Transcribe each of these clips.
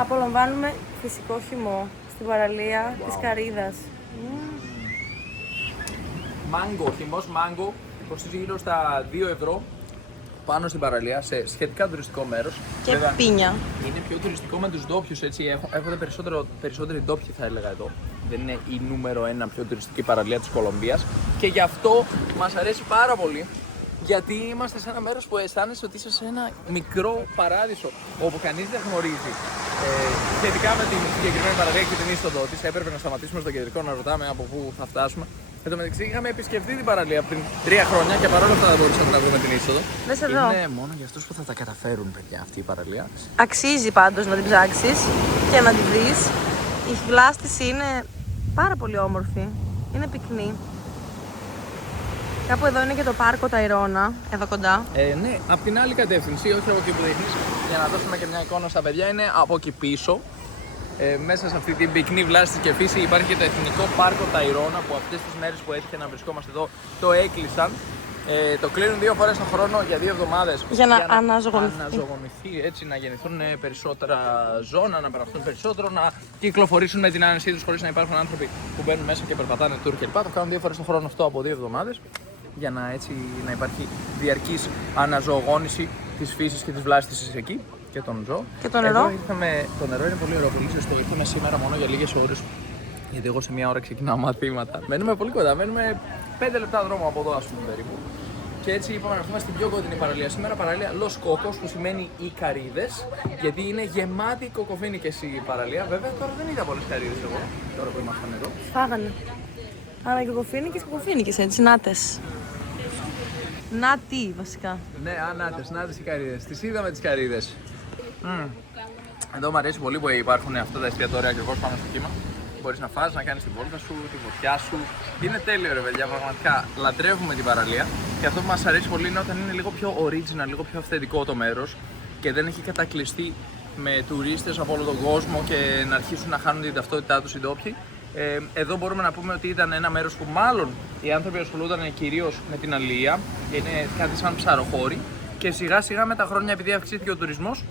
Απολαμβάνουμε φυσικό χυμό στην παραλία της Καρύδας. Μάγκο, χυμός μάγκο, κοστίζει γύρω στα 2 ευρώ πάνω στην παραλία, σε σχετικά τουριστικό μέρος. Και Βέβαια, πίνια. είναι πιο τουριστικό με τους ντόπιους, έτσι, έχονται περισσότεροι ντόπιοι θα έλεγα εδώ. Δεν είναι η νούμερο 1 πιο τουριστική παραλία της Κολομβίας και γι' αυτό μας αρέσει πάρα πολύ. Γιατί είμαστε σε ένα μέρος που αισθάνεσαι ότι είσαι σε ένα μικρό παράδεισο όπου κανείς δεν γνωρίζει. Σχετικά με την συγκεκριμένη παραλία και την είσοδο της, έπρεπε να σταματήσουμε στο κεντρικό να ρωτάμε από πού θα φτάσουμε. Εν τω μεταξύ, είχαμε επισκεφτεί την παραλία πριν 3 χρόνια και παρόλα αυτά δεν μπορούσαμε να βρούμε την είσοδο. Δες εδώ. Είναι μόνο για αυτούς που θα τα καταφέρουν, παιδιά, αυτή η παραλία. Αξίζει πάντως να την ψάξεις και να την δεις. Η βλάστηση είναι πάρα πολύ όμορφη. Είναι πυκνή. Κάπου εδώ είναι και το πάρκο Ταϊρώνα, εδώ κοντά. Ναι, από την άλλη κατεύθυνση, όχι από εκεί που δείχνεις, για να δώσουμε και μια εικόνα στα παιδιά, είναι από εκεί πίσω. Μέσα σε αυτή την πυκνή βλάστηση και φύση υπάρχει και το Εθνικό Πάρκο Ταϊρώνα που αυτές τις μέρες που έτυχε να βρισκόμαστε εδώ το έκλεισαν. Το κλείνουν 2 φορές τον χρόνο για 2 εβδομάδες Για να αναζωογονηθεί, έτσι να γεννηθούν περισσότερα ζώα, να αναπαραχθούν περισσότερο, να κυκλοφορήσουν με την άνεσή τους χωρίς να υπάρχουν άνθρωποι που μπαίνουν μέσα και περπατάνε tour κλπ. Το κάνουν 2 φορές τον χρόνο αυτό από 2 εβδομάδες για να, έτσι, να υπάρχει διαρκής αναζωογόνηση της φύσης και της βλάστησης εκεί. Και τον ζώο. Και το νερό. Το νερό είναι πολύ ωραίο, πολύ ζεστό. Ήρθαμε σήμερα μόνο για λίγες ώρες. Γιατί εγώ σε μία ώρα ξεκινάω μαθήματα. Μένουμε πολύ κοντά, μένουμε 5 λεπτά δρόμο από εδώ, ας πούμε περίπου. Και έτσι είπαμε να έρθουμε στην πιο κοντινή παραλία. Σήμερα παραλία Los Cocos, που σημαίνει οι Καρύδες. Γιατί είναι γεμάτη κοκοφίνικες η παραλία. Βέβαια τώρα δεν είδα πολλές καρύδες εγώ, τώρα που ήμασταν εδώ. Φάγανε. Άρα κοκοφίνικες έτσι, νάτες. Νάτι βασικά. Ναι, νάτες οι καρύδες. Τις είδαμε τις καρύδες. Εδώ μου αρέσει πολύ που υπάρχουν αυτά τα εστιατόρια ακριβώς πάνω στο κύμα. Μπορείς να φας, να κάνεις την βόλτα σου, τη φωτιά σου. Είναι τέλειο ρε παιδιά, πραγματικά λατρεύουμε την παραλία. Και αυτό που μας αρέσει πολύ είναι όταν είναι λίγο πιο original, λίγο πιο αυθεντικό το μέρος και δεν έχει κατακλειστεί με τουρίστες από όλο τον κόσμο και να αρχίσουν να χάνουν την ταυτότητά τους οι ντόπιοι. Εδώ μπορούμε να πούμε ότι ήταν ένα μέρος που μάλλον οι άνθρωποι ασχολούνταν κυρίως με την αλληλεία. Είναι κάτι σαν ψαροχώροι και σιγά σιγά με τα χρόνια, επειδή αυξήθηκε ο τουρισμός,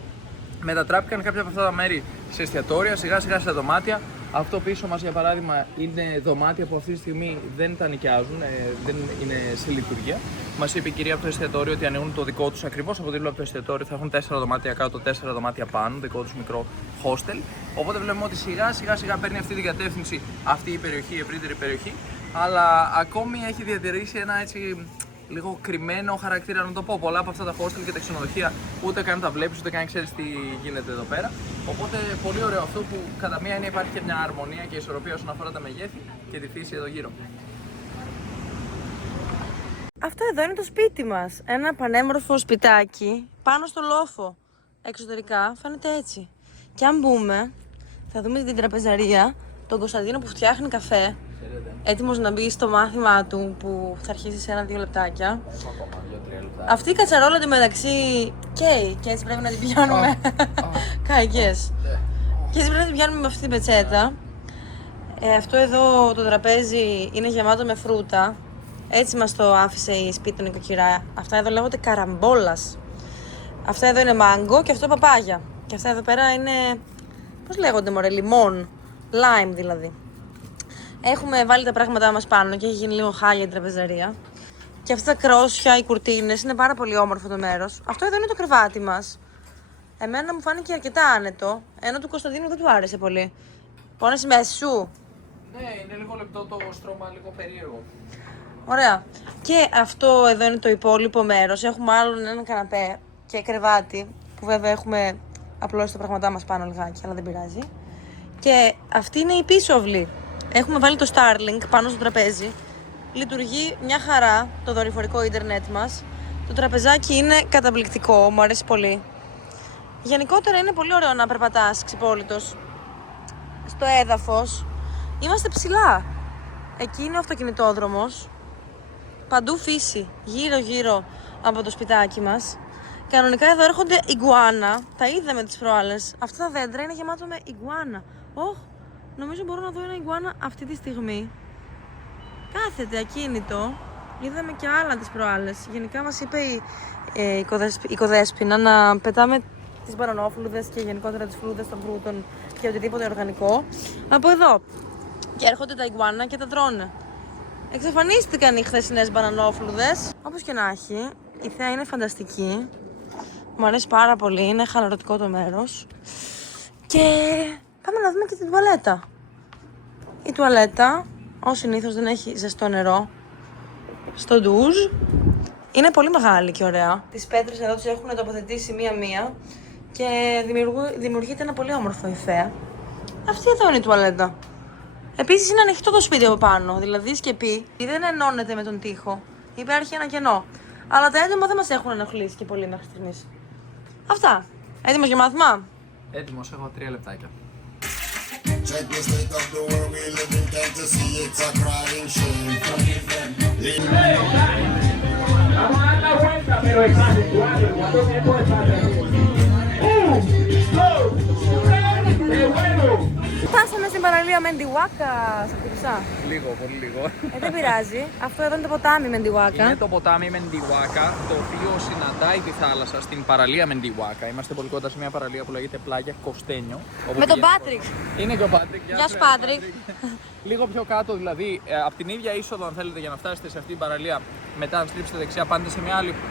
μετατράπηκαν κάποια από αυτά τα μέρη σε εστιατόρια, σιγά σιγά σε δωμάτια. Αυτό πίσω μας για παράδειγμα είναι δωμάτια που αυτή τη στιγμή δεν τα νοικιάζουν, δεν είναι σε λειτουργία. Μας είπε η κυρία από το εστιατόριο ότι ανοίγουν το δικό τους ακριβώς από δίπλα από το εστιατόριο. Θα έχουν 4 δωμάτια κάτω, 4 δωμάτια πάνω, δικό τους μικρό hostel. Οπότε βλέπουμε ότι σιγά σιγά παίρνει αυτή την κατεύθυνση αυτή η περιοχή, η ευρύτερη περιοχή. Αλλά ακόμη έχει διατηρήσει ένα έτσι λίγο κρυμμένο χαρακτήρα, να το πω. Πολλά από αυτά τα hostel και τα ξενοδοχεία ούτε καν τα βλέπεις, ούτε καν ξέρεις τι γίνεται εδώ πέρα. Οπότε πολύ ωραίο αυτό που κατά μία είναι υπάρχει και μια αρμονία και ισορροπία όσον αφορά τα μεγέθη και τη φύση εδώ γύρω. Αυτό εδώ είναι το σπίτι μας. Ένα πανέμορφο σπιτάκι πάνω στο λόφο. Εξωτερικά φαίνεται έτσι. Και αν μπούμε, θα δούμε την τραπεζαρία, τον Κωνσταντίνο που φτιάχνει καφέ. Έτοιμος να μπει στο μάθημά του που θα αρχίσει σε 1-2 λεπτάκια. Αυτή η κατσαρόλα εντωμεταξύ καίει και έτσι πρέπει να την πιάνουμε. Καϊκές. Και έτσι πρέπει να την πιάνουμε με αυτή την πετσέτα. Αυτό εδώ το τραπέζι είναι γεμάτο με φρούτα. Έτσι μας το άφησε η σπίτι νοικοκυρά. Αυτά εδώ λέγονται καραμπόλας. Αυτά εδώ είναι μάγκο και αυτό παπάγια. Και αυτά εδώ πέρα είναι, πώς λέγονται μωρέ, λιμόν, lime δηλαδή. Έχουμε βάλει τα πράγματά μας πάνω και έχει γίνει λίγο χάλια η τραπεζαρία. Και αυτά τα κρόσια, οι κουρτίνες, είναι πάρα πολύ όμορφο το μέρος. Αυτό εδώ είναι το κρεβάτι μας. Εμένα μου φάνηκε αρκετά άνετο, ενώ του Κωνσταντίνου δεν του άρεσε πολύ. Πόνεσαι μέση σου. Ναι, είναι λίγο λεπτό το στρώμα, λίγο περίεργο. Ωραία. Και αυτό εδώ είναι το υπόλοιπο μέρος. Έχουμε άλλον ένα καναπέ και κρεβάτι, που βέβαια έχουμε απλώσει τα πράγματά μας πάνω λιγάκι, αλλά δεν πειράζει. Και αυτή είναι η πίσω αυλή. Έχουμε βάλει το Starlink πάνω στο τραπέζι. Λειτουργεί μια χαρά το δορυφορικό ίντερνετ μας. Το τραπεζάκι είναι καταπληκτικό, μου αρέσει πολύ. Γενικότερα είναι πολύ ωραίο να περπατάς ξυπόλυτος στο έδαφος. Είμαστε ψηλά. Εκεί είναι ο αυτοκινητόδρομος. Παντού φύση, γύρω-γύρω από το σπιτάκι μας. Κανονικά εδώ έρχονται ιγκουάνα. Τα είδαμε τις προάλλες. Αυτά τα δέντρα είναι γεμάτο με ιγκουάνα. Νομίζω μπορώ να δω ένα ιγκουάνα αυτή τη στιγμή. Κάθεται ακίνητο. Είδαμε και άλλα τις προάλλες. Γενικά μας είπε η οικοδέσποινα να πετάμε τις μπανανόφλουδες και γενικότερα τις φλούδες των φρούτων και οτιδήποτε οργανικό από εδώ. Και έρχονται τα ιγκουάνα και τα τρώνε. Εξαφανίστηκαν οι χθεσινές μπανανόφλουδες. Όπως και να έχει, η θέα είναι φανταστική. Μου αρέσει πάρα πολύ, είναι χαλαρωτικό το μέρος. Και πάμε να δούμε και την τουαλέτα. Η τουαλέτα, ως συνήθως, δεν έχει ζεστό νερό στο ντουζ. Είναι πολύ μεγάλη και ωραία. Τις πέτρες εδώ τις έχουν τοποθετήσει μία-μία και δημιουργείται ένα πολύ όμορφο υφέ. Αυτή εδώ είναι η τουαλέτα. Επίσης είναι ανοιχτό το σπίτι από πάνω, δηλαδή η σκεπή δεν ενώνεται με τον τοίχο. Υπάρχει ένα κενό. Αλλά τα έντομα δεν μας έχουν ενοχλήσει και πολύ μέχρι στιγμής. Αυτά. Έτοιμος για μάθημα? Έτοιμος, έχω 3 λεπτάκια. Check the state of the world we live in, can't you see it's a crying shame? Vamos a dar la vuelta, pero exacto, ¿cuánto tiempo está? 1, 2, 3, ¡qué bueno! Φτάσαμε στην παραλία Μεντιουάκα, σε χτυπησά. Λίγο, πολύ λίγο. Δεν πειράζει. Αυτό εδώ είναι το ποτάμι Μεντιουάκα. Είναι το ποτάμι Μεντιουάκα, το οποίο συναντάει τη θάλασσα στην παραλία Μεντιουάκα. Είμαστε πολύ κοντά σε μια παραλία που λέγεται Πλάγια Κοστένιο. Με τον Πάτρικ. Είναι και ο Πάτρικ. Γεια σου, Πάτρικ. Λίγο πιο κάτω, δηλαδή, από την ίδια είσοδο, αν θέλετε, για να φτάσετε σε αυτή την παραλία, μετά αν στρίψετε δεξιά,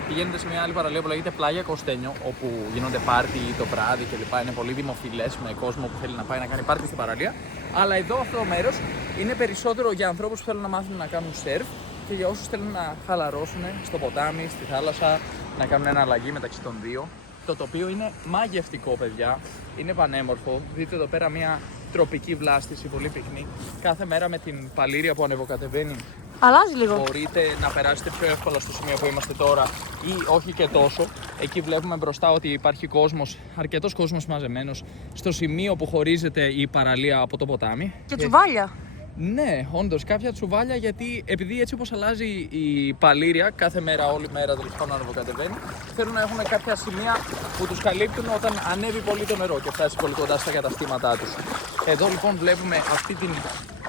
πηγαίνετε σε μια άλλη παραλία που λέγεται Πλάγια Κοστένιο, όπου γίνονται πάρτι το βράδυ κλπ. Είναι πολύ δημοφιλές με κόσμο που θέλει να πάει να κάνει πάρτι στην παραλία. Αλλά εδώ αυτό το μέρος είναι περισσότερο για ανθρώπους που θέλουν να μάθουν να κάνουν σερφ και για όσους θέλουν να χαλαρώσουν στο ποτάμι, στη θάλασσα, να κάνουν ένα αλλαγή μεταξύ των δύο. Το τοπίο είναι μαγευτικό, παιδιά. Είναι πανέμορφο. Δείτε εδώ πέρα μια τροπική βλάστηση, πολύ πυκνή. Κάθε μέρα με την παλήρια που ανεβοκατεβαίνει Αλλάζει λίγο. μπορείτε να περάσετε πιο εύκολα στο σημείο που είμαστε τώρα ή όχι και τόσο. Εκεί βλέπουμε μπροστά ότι υπάρχει κόσμος, αρκετός κόσμος μαζεμένος στο σημείο που χωρίζεται η παραλία από το ποτάμι. Και τσουβάλια. Ναι, όντως κάποια τσουβάλια, γιατί επειδή έτσι όπως αλλάζει η παλήρια κάθε μέρα, όλη μέρα τέλος πάντων ανεβοκατεβαίνει, θέλουν να έχουν κάποια σημεία που τους καλύπτουν όταν ανέβει πολύ το νερό και φτάσει πολύ κοντά στα καταστήματά τους. Εδώ λοιπόν βλέπουμε αυτή την,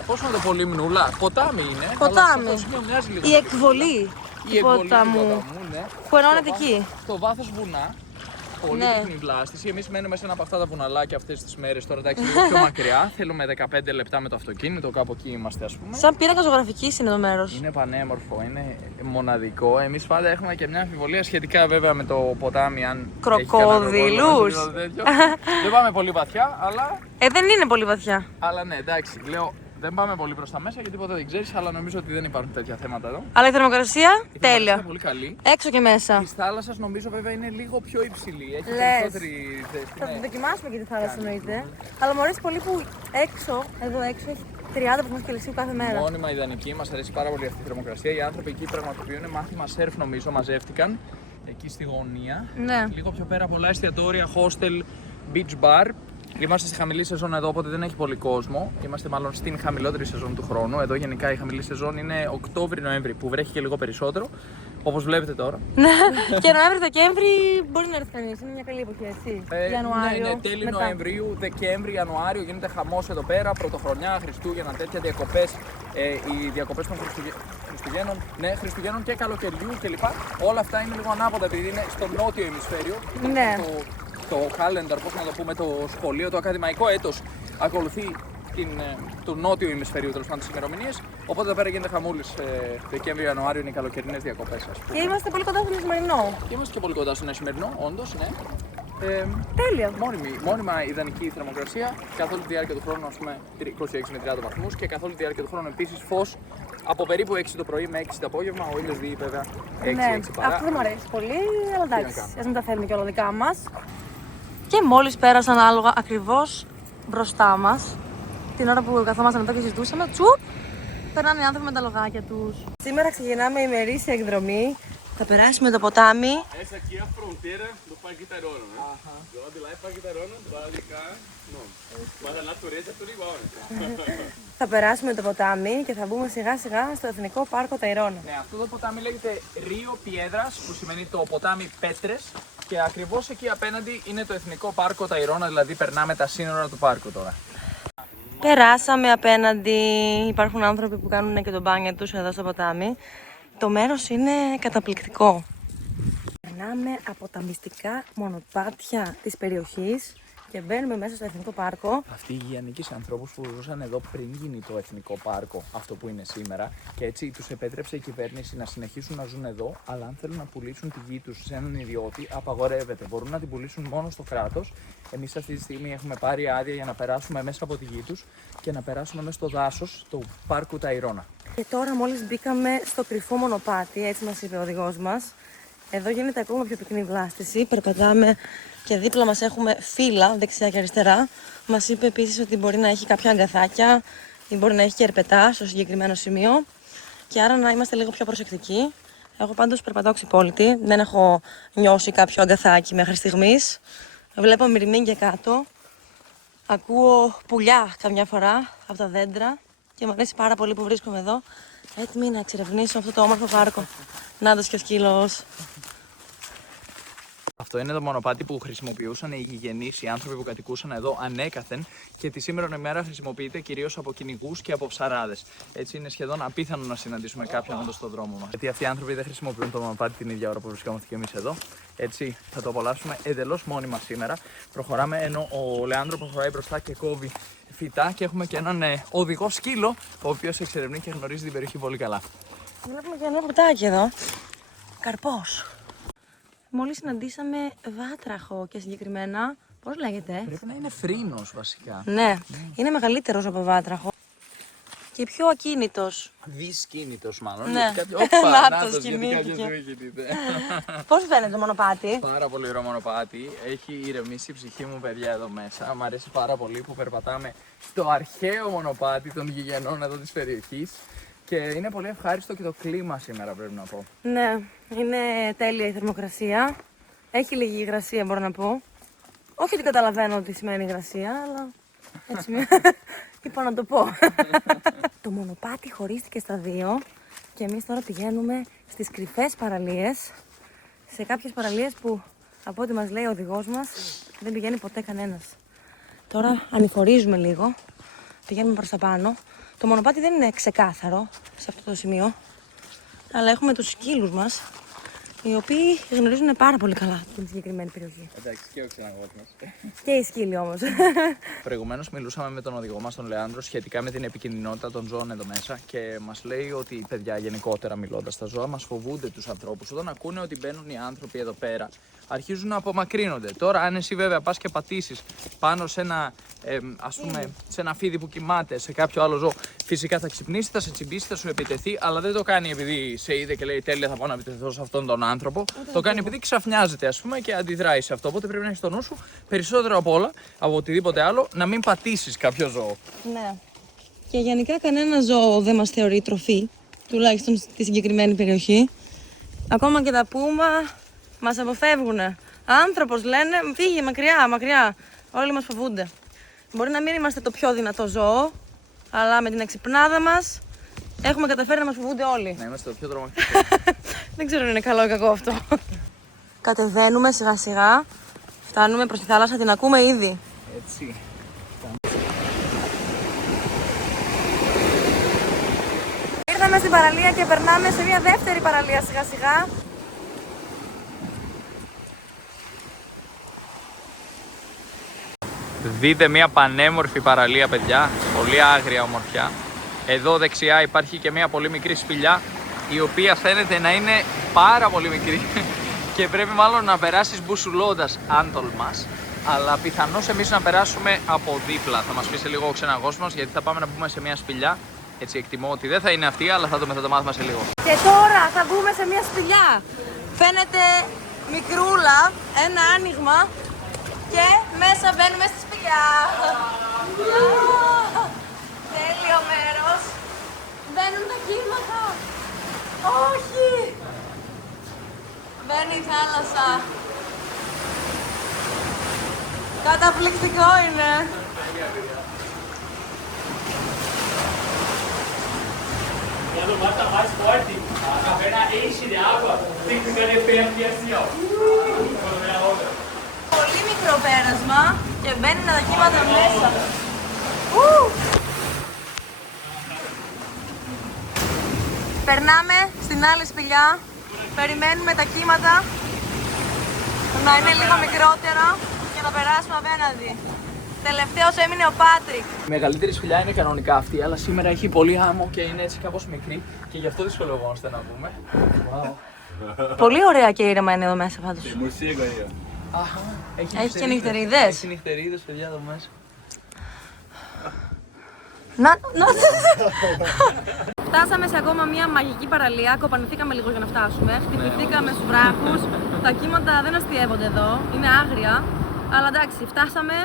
πώς να το πω, λιμνούλα, ποτάμι είναι, αλλά σε αυτό το σημείο μοιάζει λίγο. Η εκβολή Η του εκβολή του ποταμού ποταμού, ναι. που ενώνεται εκεί. Στο βάθος βουνά. Πολύ Ναι. πυκνή βλάστηση. Εμείς μένουμε σε ένα από αυτά τα βουναλάκια αυτές τις μέρες. Τώρα εντάξει, λίγο πιο μακριά. Θέλουμε 15 λεπτά με το αυτοκίνητο, κάπου εκεί είμαστε, ας πούμε. Σαν πίνακα ζωγραφικής είναι το μέρος. Είναι πανέμορφο, είναι μοναδικό. Εμείς πάντα έχουμε και μια αμφιβολία σχετικά βέβαια με το ποτάμι. Αν Κροκόδιλους. Δεν πάμε πολύ βαθιά, Δεν είναι πολύ βαθιά. αλλά ναι, εντάξει. Λέω δεν πάμε πολύ προς τα μέσα γιατί ποτέ δεν ξέρεις, αλλά νομίζω ότι δεν υπάρχουν τέτοια θέματα εδώ. Αλλά η θερμοκρασία, Η τέλεια. θερμοκρασία είναι πολύ καλή. Έξω και μέσα. Της θάλασσας νομίζω βέβαια είναι λίγο πιο υψηλή. Έχει Λες. περισσότερη ζέστη. Θα Ναι. το δοκιμάσουμε και τη θάλασσα εννοείται. Αλλά μου αρέσει πολύ που έξω, εδώ έξω, έχει 30 βαθμούς Κελσίου κάθε μέρα. Μόνιμα ιδανική, μας αρέσει πάρα πολύ αυτή η θερμοκρασία. Οι άνθρωποι εκεί πραγματοποιούν μάθημα σερφ, νομίζω, μαζεύτηκαν εκεί στη γωνία. Ναι. Λίγο πιο πέρα πολλά εστιατόρια, hostel, beach bar. Είμαστε στη χαμηλή σεζόν εδώ, οπότε δεν έχει πολύ κόσμο. Είμαστε μάλλον στην χαμηλότερη σεζόν του χρόνου. Εδώ γενικά η χαμηλή σεζόν είναι Οκτώβρη-Νοέμβρη, που βρέχει και λίγο περισσότερο. Όπως βλέπετε τώρα. Ναι. Και Νοέμβρη-Δεκέμβρη μπορεί να έρθει κανείς. Είναι μια καλή εποχή, έτσι. Ιανουάριο. Ναι, τέλη μετά. Νοεμβρίου, Δεκέμβρη, Ιανουάριο γίνεται χαμός εδώ πέρα. Πρωτοχρονιά, Χριστούγεννα, τέτοια διακοπές. Οι διακοπές των Χριστουγέννων, ναι, Χριστουγέννων και καλοκαιριού κλπ. Όλα αυτά είναι λίγο ανάποδα επειδή είναι στο νότιο ημισφαίριο. Ναι. Το calendar, πώς να το πούμε, το σχολείο, το ακαδημαϊκό έτος ακολουθεί του νότιου ημισφαιρίου τέλος πάντων τις ημερομηνίες. Οπότε εδώ πέρα γίνεται χαμούλης. Δεκέμβριο-Ιανουάριο είναι οι καλοκαιρινές διακοπές, ας πούμε. Και είμαστε πολύ κοντά στο μεσημερινό. Και είμαστε και πολύ κοντά στον σημερινό, όντως, ναι. Τέλεια. Μόνιμα ιδανική θερμοκρασία καθ' όλη τη διάρκεια του χρόνου, ας πούμε 26 με 30 βαθμούς και καθ' όλη τη διάρκεια του χρόνου επίσης φως από περίπου 6 το πρωί με 6 το απόγευμα. Ο ήλιος βγει βέβαια 6 Ναι, παρά. αυτό δεν μου αρέσει πολύ, αλλά εντάξει, να ας μην τα θέλουμε και όλα δικά μας. Και μόλις πέρασαν άλογα ακριβώς μπροστά μας, την ώρα που καθόμασταν εδώ και συζητούσαμε, τσουπ, περνάνε οι άνθρωποι με τα λογάκια τους. Σήμερα ξεκινάμε ημερήσια εκδρομή. Θα περάσουμε το ποτάμι. Essa aqui é a fronteira do Parque Tayrona, né? Do lado de lá é Parque Tayrona, do lado de cá, não. Mas a natureza é tudo igual, né? Θα περάσουμε το ποτάμι και θα μπούμε σιγά σιγά στο Εθνικό Πάρκο Ταϊρώνα. Ναι, αυτό το ποτάμι λέγεται Ρίο Πιέδρας, που σημαίνει το ποτάμι Πέτρες. Και ακριβώς εκεί απέναντι είναι το Εθνικό Πάρκο Ταϊρώνα, δηλαδή περνάμε τα σύνορα του πάρκου τώρα. Περάσαμε απέναντι, υπάρχουν άνθρωποι που κάνουν και το μπάνιο τους εδώ στο ποτάμι. Το μέρος είναι καταπληκτικό. Περνάμε από τα μυστικά μονοπάτια της περιοχής και μπαίνουμε μέσα στο Εθνικό Πάρκο. Αυτοί οι γηγενικοί ανθρώπους που ζούσαν εδώ πριν γίνει το Εθνικό Πάρκο, αυτό που είναι σήμερα, και έτσι τους επέτρεψε η κυβέρνηση να συνεχίσουν να ζουν εδώ, αλλά αν θέλουν να πουλήσουν τη γη τους σε έναν ιδιώτη, απαγορεύεται. Μπορούν να την πουλήσουν μόνο στο κράτος. Εμείς αυτή τη στιγμή έχουμε πάρει άδεια για να περάσουμε μέσα από τη γη τους και να περάσουμε μέσα στο δάσος του πάρκου Ταϊρώνα. Και τώρα μόλις μπήκαμε στο κρυφό μονοπάτι, έτσι μας είπε ο οδηγός μας. Εδώ γίνεται ακόμα πιο πυκνή βλάστηση. Περπατάμε και δίπλα μας έχουμε φύλλα δεξιά και αριστερά. Μας είπε επίσης ότι μπορεί να έχει κάποια αγκαθάκια ή μπορεί να έχει και ερπετά στο συγκεκριμένο σημείο. Και άρα να είμαστε λίγο πιο προσεκτικοί. Εγώ πάντως περπατάω ξυπόλυτη. Δεν έχω νιώσει κάποιο αγκαθάκι μέχρι στιγμής. Βλέπω μυρμήγκια κάτω. Ακούω πουλιά καμιά φορά από τα δέντρα. Και μου αρέσει πάρα πολύ που βρίσκομαι εδώ. Έτοιμη να εξερευνήσω αυτό το όμορφο πάρκο. Νάτος και ο σκύλος. Αυτό είναι το μονοπάτι που χρησιμοποιούσαν οι γηγενείς, οι άνθρωποι που κατοικούσαν εδώ ανέκαθεν και τη σήμερα ημέρα χρησιμοποιείται κυρίως από κυνηγούς και από ψαράδες. Έτσι είναι σχεδόν απίθανο να συναντήσουμε κάποιον όντως στον δρόμο μας. Γιατί αυτοί οι άνθρωποι δεν χρησιμοποιούν το μονοπάτι την ίδια ώρα που βρισκόμαστε και εμείς εδώ. Έτσι θα το απολαύσουμε εντελώς μόνοι μας σήμερα. Προχωράμε ενώ ο Λεάνδρο προχωράει μπροστά και κόβει φυτά και έχουμε και έναν οδηγό σκύλο, ο οποίος εξερευνεί και γνωρίζει την περιοχή πολύ καλά. Βλέπουμε και ένα κουτάκι εδώ. Καρπός. Μόλις συναντήσαμε βάτραχο και συγκεκριμένα, πώς λέγεται? Πρέπει να είναι φρύνος βασικά. Ναι, είναι μεγαλύτερος από βάτραχο και πιο ακίνητος. Δυσκίνητος μάλλον. Ναι. Νάτος, κινήθηκε. Πώς φαίνεται το μονοπάτι? Πάρα πολύ ωραίο μονοπάτι. Έχει ηρεμήσει η ψυχή μου, παιδιά, εδώ μέσα. Μ' αρέσει πάρα πολύ που περπατάμε στο αρχαίο μονοπάτι των γηγενών εδώ της περιοχής. Και είναι πολύ ευχάριστο και το κλίμα σήμερα, πρέπει να πω. Ναι, είναι τέλεια η θερμοκρασία. Έχει λίγη υγρασία, μπορώ να πω. Όχι ότι καταλαβαίνω τι σημαίνει υγρασία, αλλά έτσι είπα να το πω. Το μονοπάτι χωρίστηκε στα δύο και εμείς τώρα πηγαίνουμε στις κρυφές παραλίες. Σε κάποιες παραλίες που, από ό,τι μας λέει ο οδηγός μας, δεν πηγαίνει ποτέ κανένας. Τώρα ανηφορίζουμε λίγο, πηγαίνουμε προς τα πάνω. Το μονοπάτι δεν είναι ξεκάθαρο σε αυτό το σημείο, αλλά έχουμε τους σκύλους μας, οι οποίοι γνωρίζουν πάρα πολύ καλά την συγκεκριμένη περιοχή. Εντάξει, και ο ξεναγός μας. Και οι σκύλοι όμως. Προηγουμένως μιλούσαμε με τον οδηγό μας, τον Λεάνδρο, σχετικά με την επικινδυνότητα των ζώων εδώ μέσα και μας λέει ότι, παιδιά, γενικότερα μιλώντας, τα ζώα μας φοβούνται τους ανθρώπους. Όταν ακούνε ότι μπαίνουν οι άνθρωποι εδώ πέρα, αρχίζουν να απομακρύνονται. Τώρα, αν εσύ βέβαια πας και πατήσεις πάνω σε ένα, σε ένα φίδι που κοιμάται, σε κάποιο άλλο ζώο, φυσικά θα ξυπνήσει, θα σε τσιμπήσει, θα σου επιτεθεί, αλλά δεν το κάνει επειδή σε είδε και λέει τέλεια, θα πάω να επιτεθώ σε αυτόν τον άνθρωπο. Το κάνει επειδή ξαφνιάζεται, ας πούμε, και αντιδράει σε αυτό. Οπότε πρέπει να έχεις στο νου σου περισσότερο από όλα, από οτιδήποτε άλλο, να μην πατήσεις κάποιο ζώο. Ναι. Και γενικά κανένα ζώο δεν μας θεωρεί τροφή, τουλάχιστον στη συγκεκριμένη περιοχή. Ακόμα και τα πούμα μας αποφεύγουνε. Άνθρωπος λένε, φύγε μακριά, μακριά. Όλοι μας φοβούνται. Μπορεί να μην είμαστε το πιο δυνατό ζώο, αλλά με την εξυπνάδα μας έχουμε καταφέρει να μας φοβούνται όλοι. Να είμαστε το πιο τρομακτικό. Δεν ξέρω αν είναι καλό ή κακό αυτό. Κατεβαίνουμε σιγά σιγά, φτάνουμε προς τη θάλασσα, την ακούμε ήδη. Έτσι. Ήρθαμε στην παραλία και περνάμε σε μια δεύτερη παραλία σιγά σιγά. Δείτε μια πανέμορφη παραλία, παιδιά, πολύ άγρια ομορφιά. Εδώ δεξιά υπάρχει και μια πολύ μικρή σπηλιά, η οποία φαίνεται να είναι πάρα πολύ μικρή και πρέπει μάλλον να περάσεις μπουσουλώντας αν τολμάς, αλλά πιθανώς εμείς να περάσουμε από δίπλα. Θα μας πει σε λίγο ο ξεναγός μας, γιατί θα πάμε να μπούμε σε μια σπηλιά. Έτσι εκτιμώ ότι δεν θα είναι αυτή, αλλά θα το μάθουμε σε λίγο. Και τώρα θα μπούμε σε μια σπηλιά. Φαίνεται μικρούλα, ένα άνοιγμα και μέσα μπαίνουμε στη σπηλιά. Τέλειο μέρος. Μπαίνουν τα κύματα. Όχι. Μπαίνει η θάλασσα. Καταπληκτικό είναι. Quando o mar tá mais forte, a caverna enche de água, tem que ficar de pé aqui assim, ó. Quando vem a onda. Πολύ μικρό πέρασμα και μπαίνουν τα κύματα μέσα. Περνάμε στην άλλη σπηλιά, περιμένουμε τα κύματα να είναι λίγο μικρότερο και να περάσουμε απέναντι. Τελευταίος έμεινε ο Πάτρικ. Η μεγαλύτερη σπηλιά είναι κανονικά αυτή, αλλά σήμερα έχει πολύ άμμο και είναι έτσι κάπως μικρή και γι' αυτό δυσκολευόμαστε να πούμε. Wow. Πολύ ωραία και ήρεμα είναι εδώ μέσα πάντως. Morcego aí, ó. Αχα, Έχει και νυχτερίδες. Έχει νυχτερίδες, παιδιά, εδώ μέσα. Να. Φτάσαμε σε ακόμα μια μαγική παραλία. Κοπανηθήκαμε λίγο για να φτάσουμε. Χτυπηθήκαμε στους βράχους. Τα κύματα δεν αστιεύονται εδώ. Είναι άγρια. Αλλά εντάξει, φτάσαμε.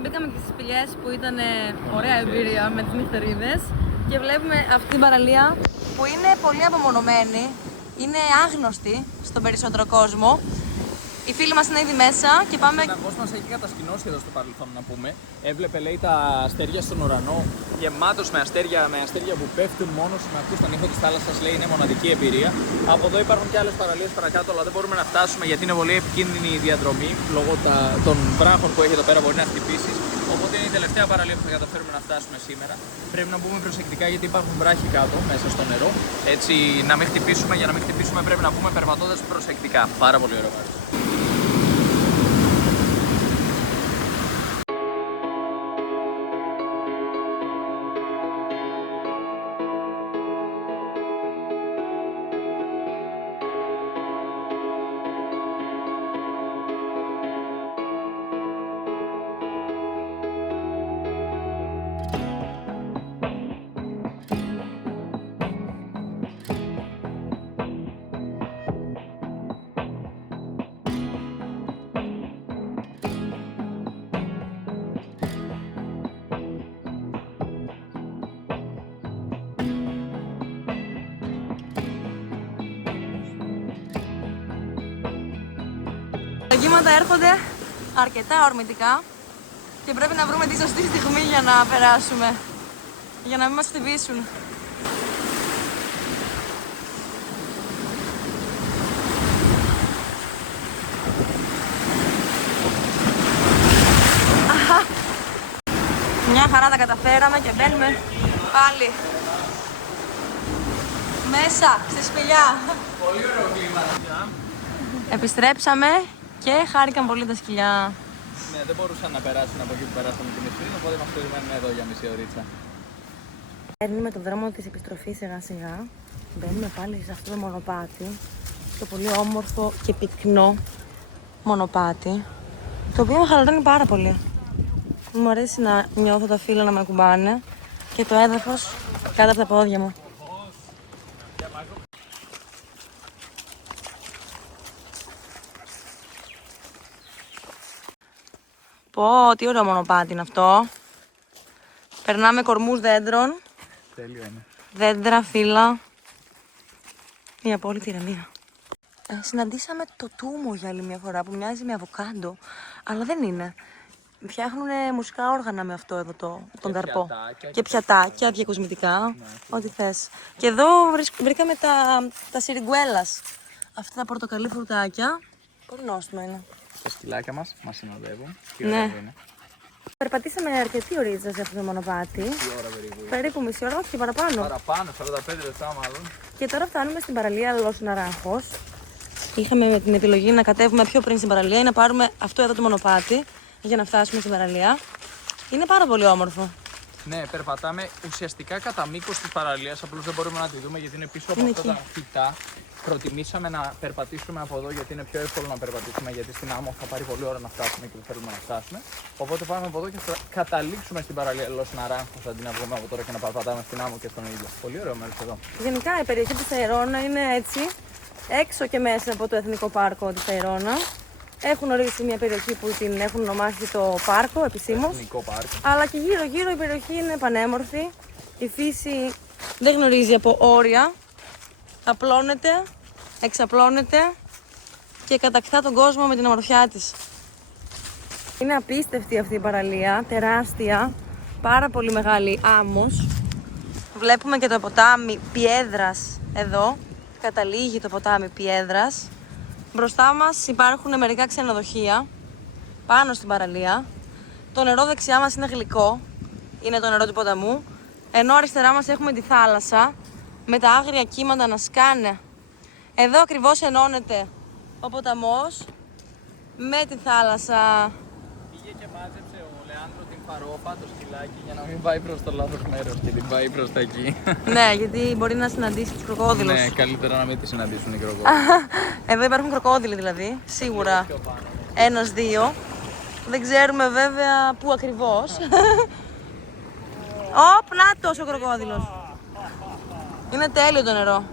Μπήκαμε και στις σπηλιές που ήταν ωραία εμπειρία με τις νυχτερίδες. Και βλέπουμε αυτή την παραλία που είναι πολύ απομονωμένη. Είναι άγνωστη στον περισσότερο κόσμο. Οι φίλοι μας είναι ήδη μέσα και πάμε. Ο συναγός μας έχει κατασκηνώσει εδώ στο παρελθόν, να πούμε. Έβλεπε, λέει, τα αστέρια στον ουρανό, γεμάτος με αστέρια που πέφτουν μόνος με ακούς τον ήχο της θάλασσας, λέει, είναι μοναδική εμπειρία. Από εδώ υπάρχουν και άλλες παραλίες παρακάτω, αλλά δεν μπορούμε να φτάσουμε γιατί είναι πολύ επικίνδυνη η διαδρομή λόγω των βράχων που έχει εδώ πέρα, μπορεί να χτυπήσεις. Οπότε είναι η τελευταία παραλία που θα καταφέρουμε να φτάσουμε σήμερα. Πρέπει να μπούμε προσεκτικά γιατί υπάρχουν βράχοι κάτω μέσα στο νερό. Έτσι, να μην χτυπήσουμε, για να μην χτυπήσουμε πρέπει να πούμε περπατώντας προσεκτικά. Πάρα πολύ ωραίο μέρος. Τα κύματα έρχονται αρκετά ορμητικά και πρέπει να βρούμε τη σωστή στιγμή για να περάσουμε. Για να μην μας χτυπήσουν. Αχα. Μια χαρά τα καταφέραμε και μπαίνουμε πάλι μέσα στη σπηλιά. Πολύ ωραίο κλίμα. Επιστρέψαμε και χάρηκαν πολύ τα σκυλιά. Ναι, δεν μπορούσαν να περάσουν από εκεί που περάσαμε την πριν, οπότε μας περιμένουν εδώ για μισή ωρίτσα. Παίρνουμε τον δρόμο της επιστροφής σιγά σιγά. Μπαίνουμε πάλι σε αυτό το μονοπάτι. Το πολύ όμορφο και πυκνό μονοπάτι. Το οποίο με χαλαρώνει πάρα πολύ. Μου αρέσει να νιώθω τα φύλλα να με ακουμπάνε και το έδαφος κάτω από τα πόδια μου. Πω, τι ωραίο μονοπάτι είναι αυτό. Περνάμε κορμούς δέντρων. Τέλειο είναι. Δέντρα, φύλλα. Μια απόλυτη ηρεμία. Συναντήσαμε το τούμο για άλλη μια φορά που μοιάζει με αβοκάντο, αλλά δεν είναι. Φτιάχνουν μουσικά όργανα με αυτό εδώ τον καρπό. Πιατάκια, και πιατάκια, διακοσμητικά, ό,τι θες. Και εδώ βρήκαμε τα σιριγκουέλας. Αυτά τα πορτοκαλί φρουτάκια. Πολύ νόστιμα είναι. Τα σκυλάκια μας συνοδεύουν. Τι Ναι. ωραία είναι. Περπατήσαμε αρκετή ωρίτσα σε αυτό το μονοπάτι. Τι ώρα περίπου. Περίπου μισή ώρα, όχι και παραπάνω. Παραπάνω, 45 λεπτά μάλλον. Και τώρα φτάνουμε στην παραλία Λος Ναράχος. Είχαμε την επιλογή να κατέβουμε πιο πριν στην παραλία ή να πάρουμε αυτό εδώ το μονοπάτι για να φτάσουμε στην παραλία. Είναι πάρα πολύ όμορφο. Ναι, περπατάμε ουσιαστικά κατά μήκος της παραλίας, απλώς δεν μπορούμε να τη δούμε γιατί είναι πίσω από Είναι αυτά εκεί. τα φυτά. Προτιμήσαμε να περπατήσουμε από εδώ γιατί είναι πιο εύκολο να περπατήσουμε, γιατί στην άμμο θα πάρει πολύ ώρα να φτάσουμε και δεν θέλουμε να φτάσουμε. Οπότε πάμε από εδώ και θα καταλήξουμε στην παραλία Λος Ναράχος αντί να βγούμε από τώρα και να περπατάμε στην άμμο και στον ήλιο. Πολύ ωραίο μέρος εδώ. Γενικά η περιοχή της Ταϊρώνα είναι έτσι, έξω και μέσα από το Εθνικό Πάρκο της Ταϊρώνα. Έχουν ορίσει μια περιοχή που την έχουν ονομάσει το πάρκο επισήμως. Εθνικό πάρκο. Αλλά και γύρω-γύρω η περιοχή είναι πανέμορφη. Η φύση δεν γνωρίζει από όρια. Απλώνεται, εξαπλώνεται και κατακτά τον κόσμο με την ομορφιά της. Είναι απίστευτη αυτή η παραλία, τεράστια, πάρα πολύ μεγάλη άμμος. Βλέπουμε και το ποτάμι Πιέδρας εδώ, καταλήγει το ποτάμι Πιέδρας. Μπροστά μας υπάρχουν μερικά ξενοδοχεία, πάνω στην παραλία. Το νερό δεξιά μας είναι γλυκό, είναι το νερό του ποταμού, ενώ αριστερά μας έχουμε τη θάλασσα με τα άγρια κύματα να σκάνε. Εδώ ακριβώς ενώνεται ο ποταμός με τη θάλασσα. Πήγε και μάζεψε ο Λεάνδρο την Φαρόπα, το σκυλάκι, για να μην πάει προς το λάθος μέρος και την πάει προς τα εκεί. Ναι, γιατί μπορεί να συναντήσει τους κροκόδιλους. Ναι, καλύτερα να μην τη συναντήσουν οι κροκόδιλοι. Εδώ υπάρχουν κροκόδιλοι δηλαδή, σίγουρα. Ένας-δύο. Δεν ξέρουμε βέβαια πού ακριβώς. Οπ, νάτος ο κροκόδιλος. Είναι τέλειο το νερό.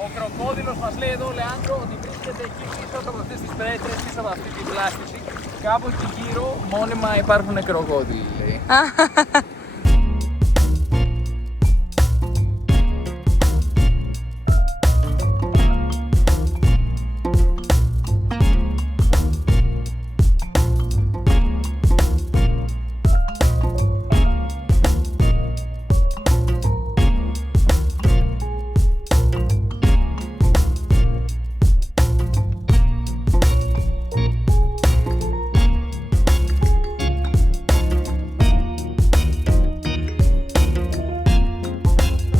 Ο κροκόδιλος μας λέει εδώ, Λεάνδρο, ότι βρίσκεται εκεί πίσω από αυτές τις πρέτρες, πίσω από αυτή τη βλάστηση. Κάπου εκεί γύρω μόνιμα υπάρχουν κροκόδιλοι, λέει.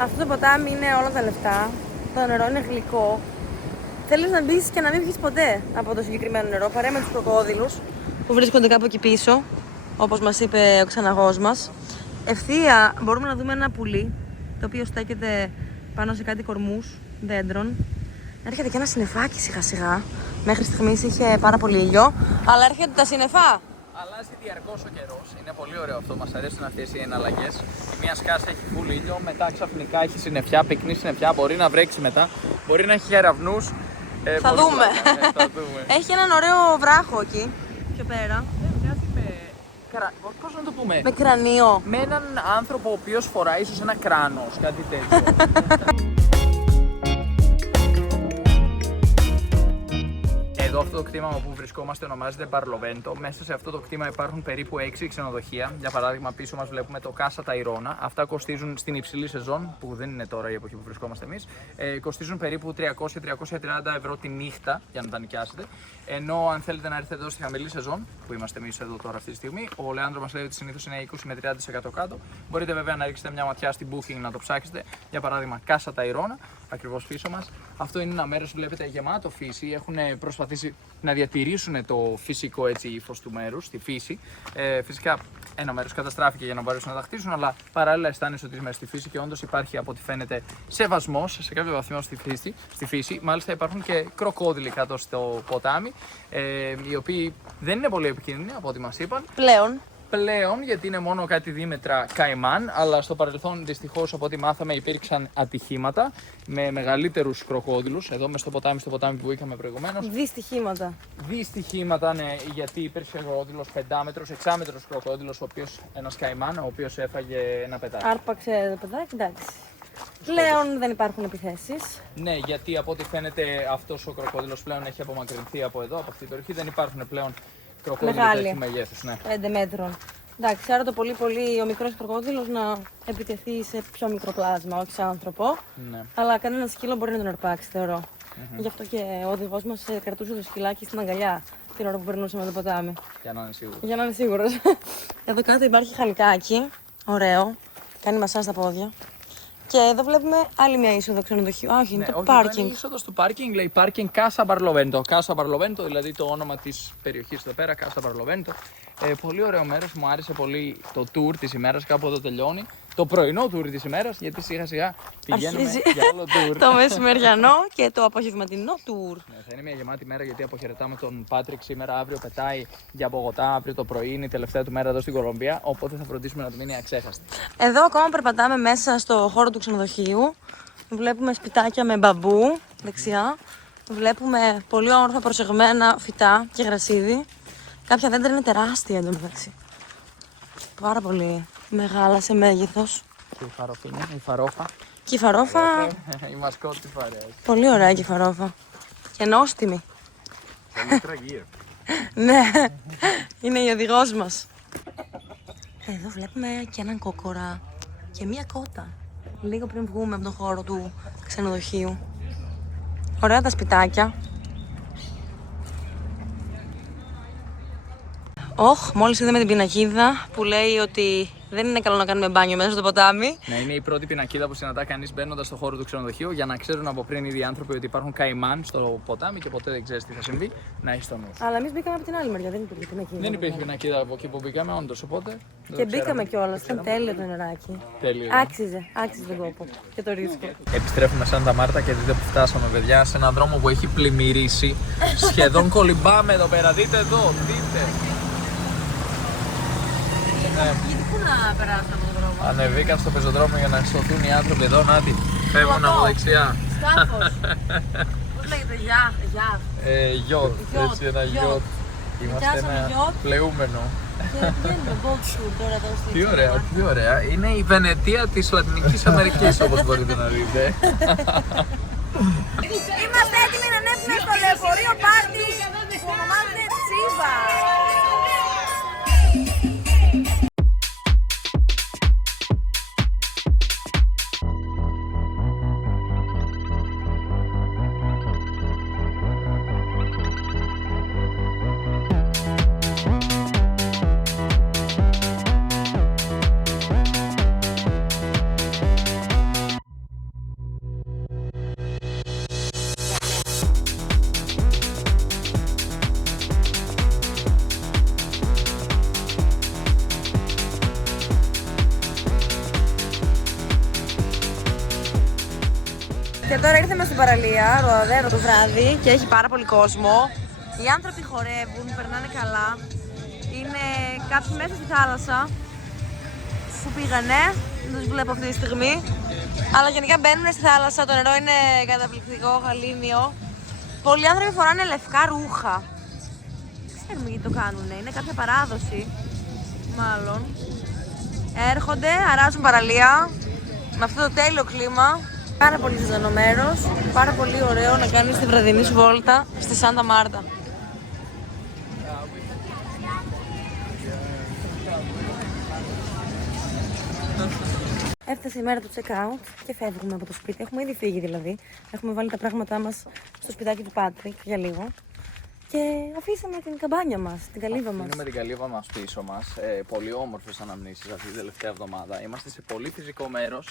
Αυτό το ποτάμι είναι όλα τα λεφτά. Το νερό είναι γλυκό. Θέλεις να μπεις και να μην βγεις ποτέ από το συγκεκριμένο νερό, παρέα με τους κροκόδιλους που βρίσκονται κάπου εκεί πίσω, όπως μας είπε ο ξεναγός μας. Ευθεία μπορούμε να δούμε ένα πουλί, το οποίο στέκεται πάνω σε κάτι κορμούς δέντρων. Έρχεται και ένα συννεφάκι σιγά σιγά. Μέχρι στιγμής είχε πάρα πολύ ήλιο, αλλά έρχεται τα συννεφά. Αλλάζει διαρκώς ο καιρός. Είναι πολύ ωραίο αυτό. Μας αρέσουν αυτές οι εναλλαγές. Η μία σκάσα έχει full ήλιο, μετά ξαφνικά έχει συννεφιά, πυκνή συννεφιά. Μπορεί να βρέξει μετά, μπορεί να έχει κεραυνούς. Θα δούμε. Θα δούμε. Έχει έναν ωραίο βράχο εκεί, πιο πέρα. Πώς να το πούμε. Με κρανίο. Με έναν άνθρωπο ο οποίος φοράει ίσως ένα κράνος, κάτι τέτοιο. Εδώ αυτό το κτήμα που βρισκόμαστε ονομάζεται Μπαρλοβέντο. Μέσα σε αυτό το κτήμα υπάρχουν περίπου 6 ξενοδοχεία. Για παράδειγμα, πίσω μας βλέπουμε το Κάσα Ταϊρώνα. Αυτά κοστίζουν στην υψηλή σεζόν, που δεν είναι τώρα η εποχή που βρισκόμαστε εμείς. Κοστίζουν περίπου 300-330 ευρώ τη νύχτα για να τα νοικιάσετε. Ενώ αν θέλετε να έρθετε εδώ στη χαμηλή σεζόν, που είμαστε εμείς εδώ τώρα αυτή τη στιγμή, ο Λεάνδρο μας λέει ότι συνήθως είναι 20 με 30% κάτω. Μπορείτε βέβαια να ρίξετε μια ματιά στην booking να το ψάξετε. Για παράδειγμα, Κάσα Ταϊρώνα, ακριβώς πίσω μας. Αυτό είναι ένα μέρος που βλέπετε γεμάτο φύση. Έχουν προσπαθήσει να διατηρήσουν το φυσικό έτσι ύφος του μέρους, τη φύση. Φυσικά ένα μέρος καταστράφηκε για να μπορέσουν να τα χτίσουν, αλλά παράλληλα αισθάνεσαι ότι είσαι μέσα στη φύση και όντως υπάρχει από ό,τι φαίνεται σεβασμός σε κάποιο βαθμό στη φύση. Μάλιστα υπάρχουν και κροκόδιλοι κάτω στο ποτάμι, οι οποίοι δεν είναι πολύ επικίνδυνοι από ό,τι μας είπαν. Πλέον, γιατί είναι μόνο κάτι δίμετρα καϊμάν, αλλά στο παρελθόν δυστυχώς από ό,τι μάθαμε υπήρξαν ατυχήματα με μεγαλύτερους κροκόδιλους, εδώ μες στο ποτάμι που είχαμε προηγουμένως. Δυστυχήματα, ναι, γιατί υπήρξε κροκόδιλος 5μέτρος, 6μέτρος κροκόδιλος, ένας καϊμάν, ο οποίος έφαγε ένα πετάκι. Άρπαξε το παιδάκι, εντάξει. Πλέον δεν υπάρχουν επιθέσεις. Ναι, γιατί από ό,τι φαίνεται αυτός ο κροκόδιλος πλέον έχει απομακρυνθεί από εδώ, από αυτή την περιοχή. Δεν υπάρχουν πλέον κροκόδιλοι τέτοιου μεγέθους. Ναι. 5 μέτρων. Εντάξει, άρα το πολύ ο μικρός κροκόδιλος να επιτεθεί σε πιο μικρό πλάσμα, όχι σε άνθρωπο. Ναι. Αλλά κανένα σκύλο μπορεί να τον αρπάξει, θεωρώ. Γι' αυτό και ο οδηγός μας κρατούσε το σκυλάκι στην αγκαλιά την ώρα που περνούσαμε το ποτάμι. Για να είναι σίγουρος. Για να είναι σίγουρος. Εδώ κάτω υπάρχει χαλκάκι. Ωραίο. Κάνει μασάζ στα πόδια. Και εδώ βλέπουμε άλλη μια είσοδο ξενοδοχείου. Όχι, είναι το πάρκινγκ. Είναι είσοδος του πάρκινγκ, λέει πάρκινγκ Κάσα Μπαρλοβέντο. Κάσα Μπαρλοβέντο, δηλαδή το όνομα της περιοχής εδώ πέρα, Κάσα Μπαρλοβέντο. Πολύ ωραίο μέρος, μου άρεσε πολύ το tour της ημέρας, κάπου εδώ τελειώνει. Το πρωινό tour της ημέρας, γιατί σιγά σιγά πηγαίνουμε για άλλο tour. Το μεσημεριανό και το απογευματινό tour. Ναι, θα είναι μια γεμάτη μέρα γιατί αποχαιρετάμε τον Πάτρικ σήμερα. Αύριο πετάει για Μπογοτά, αύριο το πρωί είναι η τελευταία του μέρα εδώ στην Κολομβία. Οπότε θα φροντίσουμε να του μείνει αξέχαστη. Εδώ ακόμα περπατάμε μέσα στο χώρο του ξενοδοχείου. Βλέπουμε σπιτάκια με μπαμπού δεξιά. βλέπουμε πολύ όμορφα προσεγμένα φυτά και γρασίδι. Κάποια δέντρα είναι τεράστια εντωμεταξύ. Πάρα πολύ μεγάλα σε μέγεθος. Και η φαροφίνια, η φαρόφα. Και η φαρόφα, Η μασκότη της παρέας. πολύ ωραία και η φαρόφα. Και νόστιμη. Πολύ τραγία. Ναι, είναι η οδηγός μας. Εδώ βλέπουμε και έναν κόκορα και μία κότα. Λίγο πριν βγούμε από τον χώρο του ξενοδοχείου. Ωραία τα σπιτάκια. Μόλις είδαμε την πινακίδα που λέει ότι δεν είναι καλό να κάνουμε μπάνιο μέσα στο ποτάμι. Ναι, είναι η πρώτη πινακίδα που συναντά κανείς μπαίνοντας στο χώρο του ξενοδοχείου για να ξέρουν από πριν ήδη οι άνθρωποι ότι υπάρχουν καημάν στο ποτάμι και ποτέ δεν ξέρεις τι θα συμβεί. Να έχει το νου. Αλλά εμείς μπήκαμε από την άλλη μεριά, δεν υπήρχε πινακίδα. Δεν υπήρχε πινακίδα από εκεί που μπήκαμε, όντως, οπότε. Και μπήκαμε κιόλας, ήταν τέλειο το νεράκι. Τέλειο. Άξιζε τον κόπο και το ρίσκο. Επιστρέφουμε Σάντα Μάρτα και δείτε που φτάσαμε, παιδιά, σε έναν δρόμο που έχει πλημμυρίσει. Σχεδόν κολυμπάμε εδώ πέρα. Δείτε εδώ, δείτε. Γιατί πού να περάσουν από τον δρόμο. Ανεβήκαν στο πεζοδρόμιο για να σωθούν οι άνθρωποι εδώ. Νάτι, φεύγουν από δεξιά. Σκάφος. Πώς λέγεται, Γιότ, έτσι ένα γιότ. Είμαστε ένα πλεούμενο. Και βγαίνουμε boat tour τώρα εδώ στο Τι ωραία, τι ωραία. Είναι η Βενετία της Λατινικής Αμερικής, όπως μπορείτε να δείτε. Είμαστε έτοιμοι να ανέβουμε στο λεωφορείο πάρτι που ονομάζεται Τσίβα. Και τώρα ήρθαμε στην παραλία, Ροδαδέρο το βράδυ και έχει πάρα πολύ κόσμο. Οι άνθρωποι χορεύουν, περνάνε καλά. Είναι κάποιοι μέσα στη θάλασσα που πήγανε, δεν τους βλέπω αυτή τη στιγμή. Αλλά γενικά μπαίνουν στη θάλασσα, το νερό είναι καταπληκτικό, γαλήνιο. Πολλοί άνθρωποι φοράνε λευκά ρούχα. Δεν ξέρουμε γιατί το κάνουνε, είναι κάποια παράδοση μάλλον. Έρχονται, αράζουν παραλία με αυτό το τέλειο κλίμα. Πάρα πολύ ζεστό μέρος, πάρα πολύ ωραίο να κάνεις τη βραδινή σου βόλτα στη Σάντα Μάρτα. Έφτασε η μέρα του check-out και φεύγουμε από το σπίτι. Έχουμε ήδη φύγει δηλαδή. Έχουμε βάλει τα πράγματά μας στο σπιτάκι του Πάτρικ για λίγο. Και αφήσαμε την καμπάνια μας, την καλύβα μας. Αφήνουμε την καλύβα μας πίσω μας. Πολύ όμορφες αναμνήσεις αυτή την τελευταία εβδομάδα. Είμαστε σε πολύ φυσικό μέρος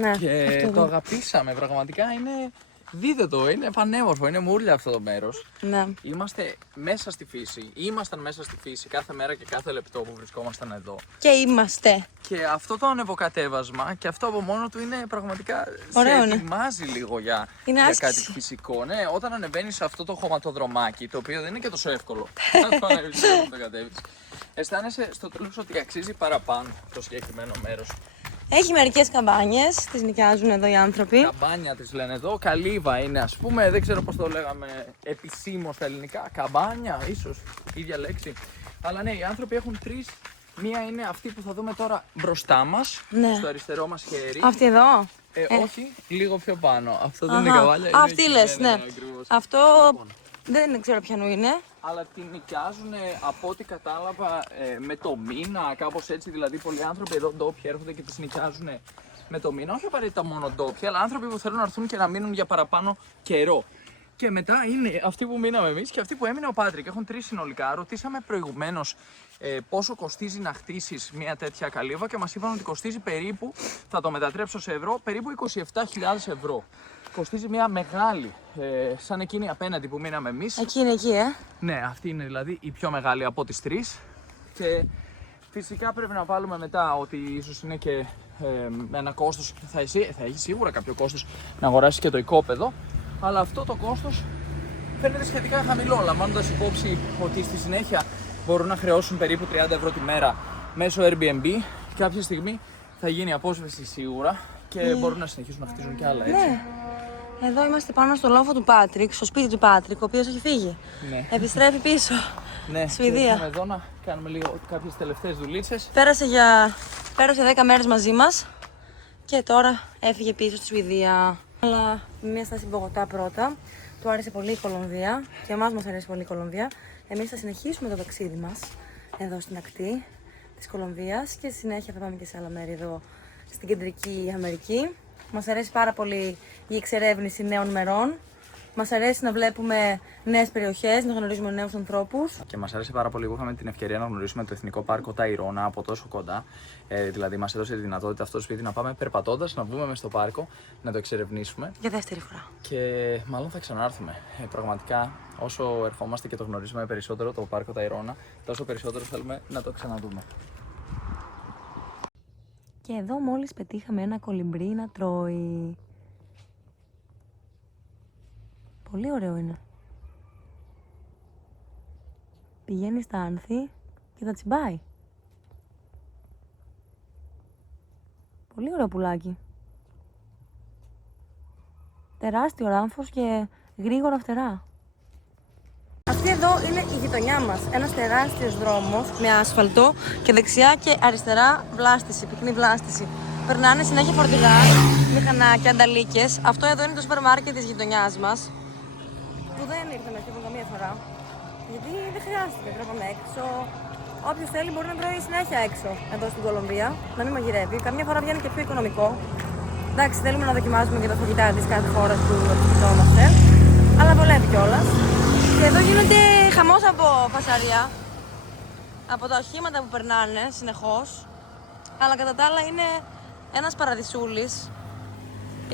Ναι, και το αγαπήσαμε. Πραγματικά είναι. Δείτε το, είναι πανέμορφο, είναι μούρλια αυτό το μέρος. Ναι. Είμαστε μέσα στη φύση, ήμασταν μέσα στη φύση κάθε μέρα και κάθε λεπτό που βρισκόμασταν εδώ. Και είμαστε. Και αυτό το ανεβοκατέβασμα και αυτό από μόνο του είναι πραγματικά. Ωραίο, σε ναι. ετοιμάζει λίγο για κάτι φυσικό. Ναι, όταν ανεβαίνεις σε αυτό το χωματοδρομάκι, το οποίο δεν είναι και τόσο εύκολο να το ανεβείς και να το κατέβεις, αισθάνεσαι στο τέλος ότι αξίζει παραπάνω το συγκεκριμένο μέρος. Έχει μερικές καμπάνιες, τις νοικιάζουν εδώ οι άνθρωποι. Καμπάνια τις λένε εδώ, καλύβα είναι ας πούμε, δεν ξέρω πώς το λέγαμε επισήμως στα ελληνικά. Καμπάνια, ίσως, ίδια λέξη. Αλλά ναι, οι άνθρωποι έχουν τρεις. Μία είναι αυτή που θα δούμε τώρα μπροστά μας, Ναι. στο αριστερό μας χέρι. Αυτή εδώ. Όχι, λίγο πιο πάνω. Αυτό δεν είναι καβάλια. Αυτή λες, ναι. Ακριβώς. Αυτό δεν ξέρω ποιανού είναι. Αλλά την νοικιάζουν από ό,τι κατάλαβα με το μήνα, κάπως έτσι. Δηλαδή, πολλοί άνθρωποι εδώ ντόπιοι έρχονται και τις νοικιάζουν με το μήνα. Όχι απαραίτητα μόνο ντόπιοι, αλλά άνθρωποι που θέλουν να έρθουν και να μείνουν για παραπάνω καιρό. Και μετά είναι αυτοί που μείναμε εμείς και αυτοί που έμεινε ο Πάτρικ. Έχουν τρεις συνολικά. Ρωτήσαμε προηγουμένως πόσο κοστίζει να χτίσεις μια τέτοια καλύβα και μας είπαν ότι κοστίζει περίπου, θα το μετατρέψω σε ευρώ, περίπου 27.000 ευρώ. Κοστίζει μια μεγάλη, σαν εκείνη απέναντι που μείναμε εμείς. Εκεί είναι εκεί, Ναι, αυτή είναι δηλαδή η πιο μεγάλη από τις τρεις. Και φυσικά πρέπει να βάλουμε μετά ότι ίσως είναι και ένα κόστος, θα έχει σίγουρα κάποιο κόστος να αγοράσεις και το οικόπεδο. Αλλά αυτό το κόστος φαίνεται σχετικά χαμηλό, λαμβάνοντας υπόψη ότι στη συνέχεια μπορούν να χρεώσουν περίπου 30 ευρώ τη μέρα μέσω Airbnb. Κάποια στιγμή θα γίνει απόσβεση σίγουρα και μπορούν να συνεχίσουν να χτίζουν κι άλλα έτσι. Ναι. Εδώ είμαστε πάνω στο λόφο του Πάτρικ, στο σπίτι του Πάτρικ, ο οποίος έχει φύγει. Ναι. Επιστρέφει πίσω. Ναι, Σουηδία. ήρθαμε εδώ να κάνουμε λίγο κάποιες τελευταίες δουλίτσες. Πέρασε 10 μέρες μαζί μας και τώρα έφυγε πίσω στη Σουηδία. Αλλά μια στάση Μπογοτά πρώτα. Του άρεσε πολύ η Κολομβία και εμάς μας αρέσει πολύ η Κολομβία. Εμείς θα συνεχίσουμε το ταξίδι μας εδώ στην ακτή της Κολομβίας και στη συνέχεια θα πάμε και σε άλλα μέρη εδώ στην Κεντρική Αμερική. Μας αρέσει πάρα πολύ η εξερεύνηση νέων μερών. Μας αρέσει να βλέπουμε νέες περιοχές, να γνωρίζουμε νέους ανθρώπους. Και μας άρεσε πάρα πολύ που είχαμε την ευκαιρία να γνωρίσουμε το Εθνικό Πάρκο Ταϊρώνα από τόσο κοντά. Δηλαδή, μας έδωσε τη δυνατότητα αυτό το σπίτι να πάμε περπατώντας, να βγούμε μες στο πάρκο, να το εξερευνήσουμε. Για δεύτερη φορά. Και μάλλον θα ξανάρθουμε. Πραγματικά, όσο ερχόμαστε και το γνωρίζουμε περισσότερο το Πάρκο Ταϊρώνα, τόσο περισσότερο θέλουμε να το ξαναδούμε. Και εδώ μόλις πετύχαμε ένα κολυμπρί να τρώει. Πολύ ωραίο είναι. Πηγαίνει στα άνθη και τα τσιμπάει. Πολύ ωραίο πουλάκι. Τεράστιο ράμφος και γρήγορα φτερά. Αυτή εδώ είναι η γειτονιά μας. Ένας τεράστιος δρόμος με άσφαλτο και δεξιά και αριστερά βλάστηση, πυκνή βλάστηση. Περνάνε συνέχεια φορτηγά, μηχανάκια, ανταλίκες. Αυτό εδώ είναι το σούπερ μάρκετ της γειτονιάς μας. Που δεν ήρθαμε σχεδόν καμία φορά. Γιατί δεν χρειάζεται να τρώμε έξω. Όποιος θέλει μπορεί να τρώει συνέχεια έξω εδώ στην Κολομβία. Να μην μαγειρεύει. Καμιά φορά βγαίνει και πιο οικονομικό. Εντάξει, θέλουμε να δοκιμάζουμε και τα φαγητά της κάθε χώρας που επισκεφτόμαστε. Αλλά βολεύει κιόλας. Και εδώ γίνονται χαμός από φασαρία. Από τα οχήματα που περνάνε συνεχώς. Αλλά κατά τα άλλα είναι ένας παραδεισούλης.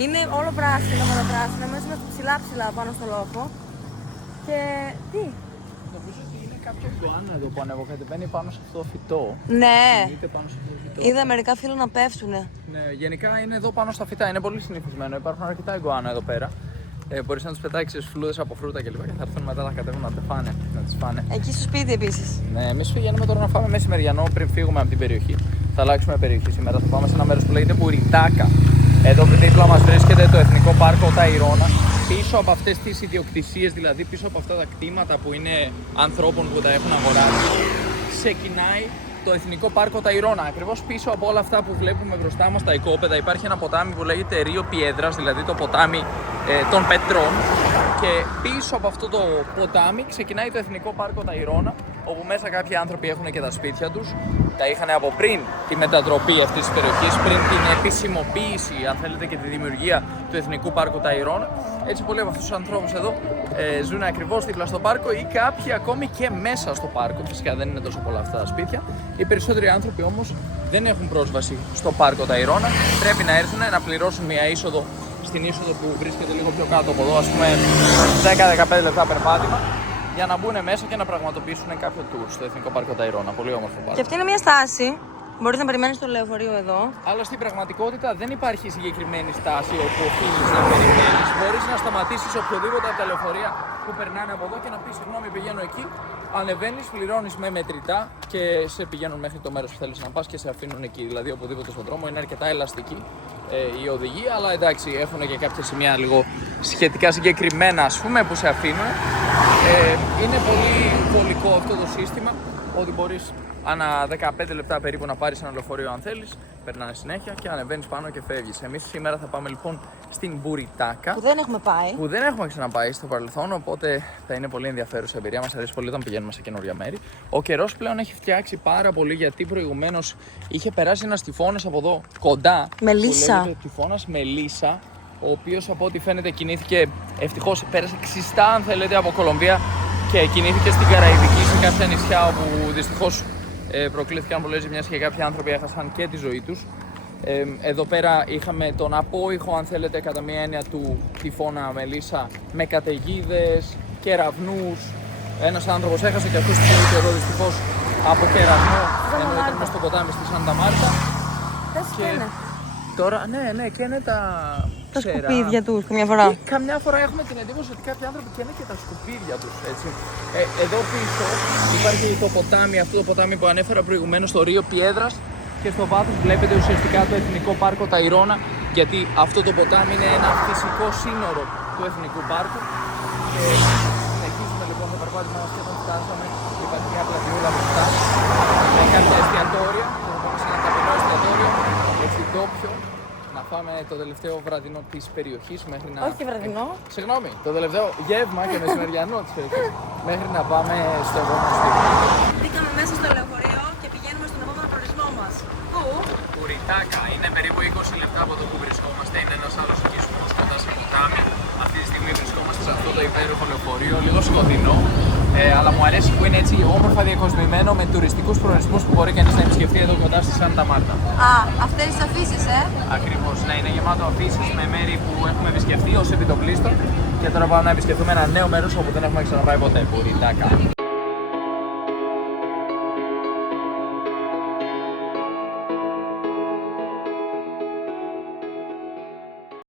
Είναι όλο πράσινο, πράσινο. Εμείς είμαστε ψηλά πάνω στο λόφο. Και τι? Νομίζω ότι είναι κάποια γκουάνα εδώ που ανεβοκατεβαίνει πάνω σε αυτό το φυτό. Ναι. Πάνω σε αυτό το φυτό. Είδα μερικά φύλλα να πέφτουνε. Ναι, γενικά είναι εδώ πάνω στα φυτά. Είναι πολύ συνηθισμένο. Υπάρχουν αρκετά γκουάνα εδώ πέρα. Μπορείς να τους πετάξεις φλούδες από φρούτα κλπ. Και θα έρθουν μετά να κατέβουν να τις φάνε. Εκεί στο σπίτι επίσης. Ναι, εμείς πηγαίνουμε τώρα να φάμε μεσημεριανό πριν φύγουμε από την περιοχή. Θα αλλάξουμε περιοχή σήμερα. Θα πάμε σε ένα μέρος που λέγεται Μπουριτάκα. Εδώ δίπλα μας βρίσκεται το Εθνικό Πάρκο Ταϊρώνα. Πίσω από αυτές τις ιδιοκτησίες, δηλαδή πίσω από αυτά τα κτήματα που είναι ανθρώπων που τα έχουν αγοράσει, ξεκινάει το Εθνικό Πάρκο Ταϊρώνα. Ακριβώς πίσω από όλα αυτά που βλέπουμε μπροστά μας τα οικόπεδα υπάρχει ένα ποτάμι που λέγεται Ρίο Πιέδρας, δηλαδή το ποτάμι των πετρών. Και πίσω από αυτό το ποτάμι ξεκινάει το Εθνικό Πάρκο Ταϊρώνα, όπου μέσα κάποιοι άνθρωποι έχουν και τα σπίτια τους. Τα είχαν από πριν τη μετατροπή αυτής της περιοχής, πριν την επισημοποίηση, αν θέλετε, και τη δημιουργία του Εθνικού Πάρκου Ταϊρώνα. Έτσι, πολλοί από αυτούς τους ανθρώπους εδώ ζουν ακριβώς δίπλα στο πάρκο ή κάποιοι ακόμη και μέσα στο πάρκο. Φυσικά δεν είναι τόσο πολλά αυτά τα σπίτια. Οι περισσότεροι άνθρωποι όμως δεν έχουν πρόσβαση στο Πάρκο Ταϊρώνα. Πρέπει να έρθουν να πληρώσουν μια είσοδο στην είσοδο που βρίσκεται λίγο πιο κάτω από εδώ, ας πούμε 10-15 λεπτά περπάτημα, για να μπουν μέσα και να πραγματοποιήσουν κάποιο tour στο Εθνικό Πάρκο Ταϊρώνα. Πολύ όμορφο πάρκο. Και αυτή είναι μια στάση. Μπορείς να περιμένεις το λεωφορείο εδώ. Αλλά στην πραγματικότητα δεν υπάρχει συγκεκριμένη στάση όπου οφείλεις να περιμένεις. Μπορείς να σταματήσεις οποιοδήποτε από τα λεωφορεία που περνάνε από εδώ και να πεις συγγνώμη, πηγαίνω εκεί. Ανεβαίνεις, πληρώνεις με μετρητά και σε πηγαίνουν μέχρι το μέρος που θέλεις να πας και σε αφήνουν εκεί. Δηλαδή οπουδήποτε στον δρόμο. Είναι αρκετά ελαστική η οδηγία, αλλά εντάξει, έχουν και κάποια σημεία λίγο σχετικά συγκεκριμένα, ας πούμε, που σε αφήνουν. Είναι πολύ βολικό αυτό το σύστημα, ότι μπορείς ανά 15 λεπτά περίπου να πάρεις ένα λεωφορείο αν θέλεις, περνάνε συνέχεια και ανεβαίνεις πάνω και φεύγεις. Εμείς σήμερα θα πάμε λοιπόν στην Μπουριτάκα. Που δεν έχουμε πάει. Που δεν έχουμε ξαναπάει στο παρελθόν, οπότε θα είναι πολύ ενδιαφέρουσα εμπειρία. Μας αρέσει πολύ όταν πηγαίνουμε σε καινούργια μέρη. Ο καιρός πλέον έχει φτιάξει πάρα πολύ, γιατί προηγουμένως είχε περάσει ένας τυφώνας από εδώ κοντά. Μελίσσα. Ο τυφώνας Μελίσσα, ο οποίος από ό,τι φαίνεται κινήθηκε, ευτυχώς πέρασε ξιστά αν θέλετε από Κολομβία και κινήθηκε στην Καραϊβική, σε κάποια νησιά όπου δυστυχώς προκλήθηκαν πολλές ζημιές και κάποιοι άνθρωποι έχασαν και τη ζωή τους. Εδώ πέρα είχαμε τον απόϊχο, αν θέλετε, κατά μία έννοια του τυφώνα Μελίσσα, με καταιγίδες, κεραυνούς. Ένας άνθρωπος έχασε και αυτός τη ζωή του εδώ δυστυχώς από κεραυνό, ενώ ήταν μέσα στο ποτάμι στη Σάντα Μάρτα. Και τώρα, ναι, και είναι τα σκουπίδια τους καμιά φορά. Και καμιά φορά έχουμε την εντύπωση ότι κάποιοι άνθρωποι καίνε και τα σκουπίδια τους, έτσι. Εδώ πίσω υπάρχει το ποτάμι, αυτό το ποτάμι που ανέφερα προηγουμένως, το Ρίο Πιέδρας, και στο βάθος βλέπετε ουσιαστικά το Εθνικό Πάρκο Ταϊρώνα, γιατί αυτό το ποτάμι είναι ένα φυσικό σύνορο του Εθνικού Πάρκου. Και συνεχίζουμε λοιπόν το περπάτημα μας και όταν φτάσαμε. Υπάρχει μια πλατιούλα μπροστά με κάποια εστιατόρια. Θα πάμε σε ένα ταπεινό εστιατόριο, έτσι ντόπιο, να φάμε το τελευταίο βραδινό της περιοχής μέχρι να... Όχι βραδινό. Συγγνώμη, το τελευταίο γεύμα και μεσημεριανό της περιοχής μέχρι να πάμε στο επόμενο σπίτι. Μπήκαμε μέσα στο λεωφορείο και πηγαίνουμε στον επόμενο προορισμό μας. Πού? Κουριτάκα, είναι περίπου 20 λεπτά από το που βρισκόμαστε. Είναι ένας άλλος οικισμός κοντά σε ποτάμι. Αυτή τη στιγμή βρισκόμαστε σε αυτό το υπέροχο λεωφορείο, λίγο σκοτεινό. Αλλά μου αρέσει που είναι έτσι όμορφα διακοσμημένο με τουριστικούς προορισμούς που μπορεί κανείς να επισκεφτεί εδώ κοντά στη Σάντα Μάρτα. Α, αυτές τις αφήσεις, Ακριβώς, ναι, είναι γεμάτο αφήσεις με μέρη που έχουμε επισκεφτεί ως επιτοπλίστων. Και τώρα πάμε να επισκεφτούμε ένα νέο μέρος όπου δεν έχουμε ξαναπάει ποτέ, Κουριτάκα.